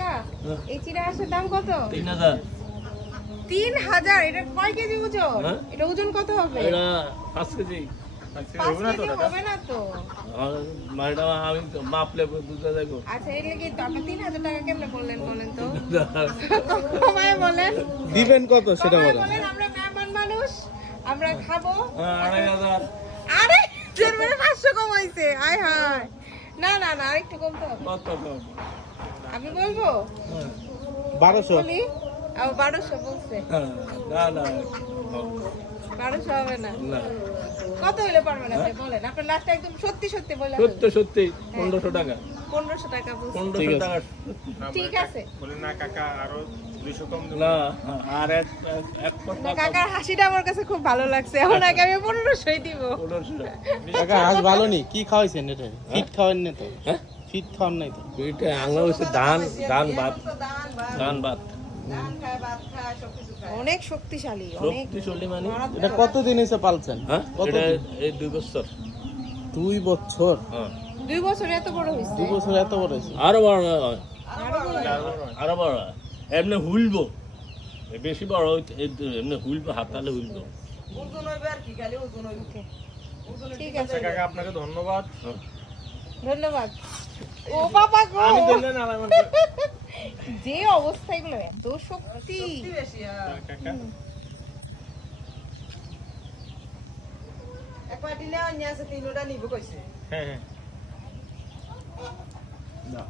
কাকা এই চিড়া হাঁসের দাম কত? 3000। 3000। এটা কয় কেজি ওজন? এটা ওজন কত হবে? এটা 5 কেজি। 5 কেজি হবে না তো। ম্যাডাম আমি তো মাপলে বুঝতে যাবো। আচ্ছা এর লাগি তো আপনি 3000 টাকা কেমনে বললেন বলেন তো? কমায় বলেন। দিবেন কত সেটা কমায় বলেন। বলেন, আমরা মেহমান মানুষ, আমরা খাবো। 2500। আরে এর মানে 500 কম হইছে। আয় হায়। না না না আরেকটু কমতে হবে। কত কম? আমি বলবো 1200। বলি আর 1200 বলছে। না না 1200 হবে না। না, কত হইলে পারবেন আপনি বলেন। আপনার লাস্ট একদম সত্যি সত্যি বলে সত্যি সত্যি 1500 টাকা। 1500 টাকা বলছে। 1500 টাকা। ঠিক আছে। বলে না কাকা আরো 200 কম দেব। না আর এক না, কাকার হাসিটা আমার কাছে খুব ভালো লাগছে। এখন আগে আমি 1500ই দিব। 1500। কাকা হাঁস ভালো নি, কি খাওয়াইছেন এটা? ফিট খাওয়ান না তো? হ্যাঁ? ফিট খাওয়ান নাই তো? এটা আংলা হচ্ছে ধান ভাত। ধান ভাত। অনেক শক্তিশালী, অনেক শক্তিশালী মানে? এটা কতদিন হয়েছে পালছেন? হ্যাঁ? এটা কতদিন? এই 2 বছর। 2 বছর? হ্যাঁ। 2 বছর এত বড় হইছে। 2 বছর এত বড় হয়েছে? আরো বড় হয়। আরো বড় হইছে। আরো বড় হয়। এমনি হুলবো। বেশি বড় হইতে এমনি হুলবো, হাতালে হুলবো। Okay. ঠিক আছে, আচ্ছা কাকা আপনাকে ধন্যবাদ। ধন্যবাদ। ও বাবা গো, আমি দিলেন আর আমার যে অবস্থা, এগুলো এত শক্তি। কাকা একবার দিলে অন্য আছে তিনটা নিব কইছে। হ্যাঁ হ্যাঁ না।